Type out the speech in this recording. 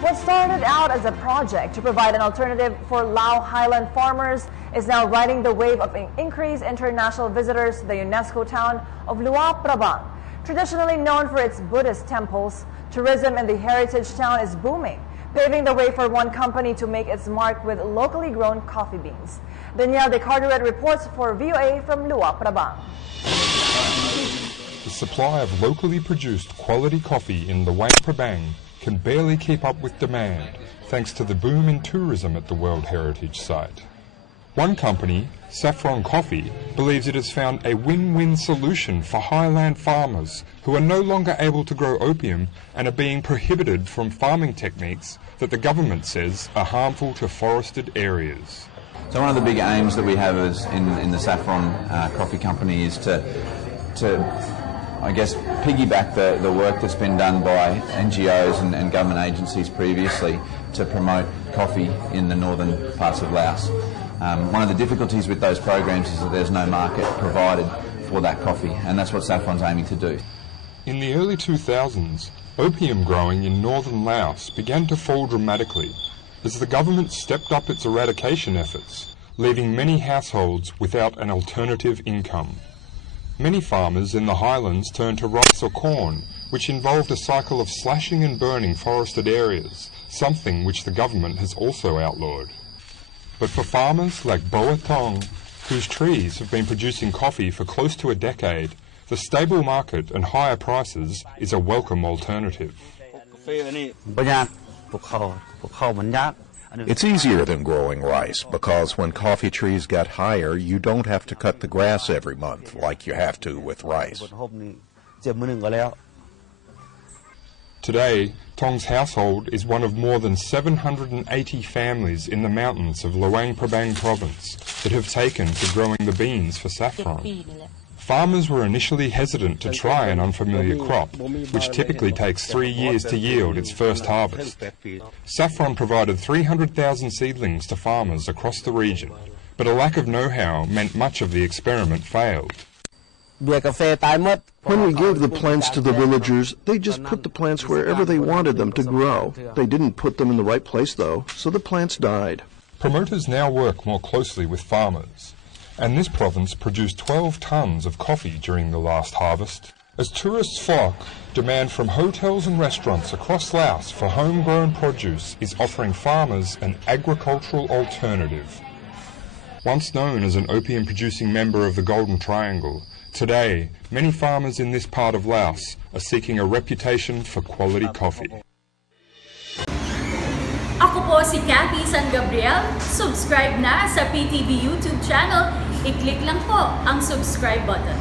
What started out as a project to provide an alternative for Laos Highland farmers is now riding the wave of increased international visitors to the UNESCO town of Luang Prabang. Traditionally known for its Buddhist temples, tourism in the heritage town is booming, paving the way for one company to make its mark with locally grown coffee beans. Danielle De Carteret reports for VOA from Luang Prabang. The supply of locally produced quality coffee in Luang Prabang can barely keep up with demand, thanks to the boom in tourism at the World Heritage Site. One company, Saffron Coffee, believes it has found a win-win solution for highland farmers who are no longer able to grow opium and are being prohibited from farming techniques that the government says are harmful to forested areas. So one of the big aims that we have is in the Saffron Coffee Company is to I guess, piggyback the work that's been done by NGOs and government agencies previously to promote coffee in the northern parts of Laos. One of the difficulties with those programs is that there's no market provided for that coffee, and that's what Saffron's aiming to do. In the early 2000s, opium growing in northern Laos began to fall dramatically as the government stepped up its eradication efforts, leaving many households without an alternative income. Many farmers in the highlands turned to rice or corn, which involved a cycle of slashing and burning forested areas, something which the government has also outlawed. But for farmers like Boa Tong, whose trees have been producing coffee for close to a decade, the stable market and higher prices is a welcome alternative. It's easier than growing rice because when coffee trees get higher, you don't have to cut the grass every month like you have to with rice. Today, Tong's household is one of more than 780 families in the mountains of Luang Prabang province that have taken to growing the beans for saffron. Farmers were initially hesitant to try an unfamiliar crop, which typically takes 3 years to yield its first harvest. Saffron provided 300,000 seedlings to farmers across the region, but a lack of know-how meant much of the experiment failed. When we gave the plants to the villagers, they just put the plants wherever they wanted them to grow. They didn't put them in the right place, though, so the plants died. Promoters now work more closely with farmers, and this province produced 12 tons of coffee during the last harvest. As tourists flock, demand from hotels and restaurants across Laos for homegrown produce is offering farmers an agricultural alternative. Once known as an opium-producing member of the Golden Triangle, today many farmers in this part of Laos are seeking a reputation for quality coffee. Ako po si Cathy San Gabriel. Subscribe na sa PTV YouTube channel. I-click lang po ang subscribe button.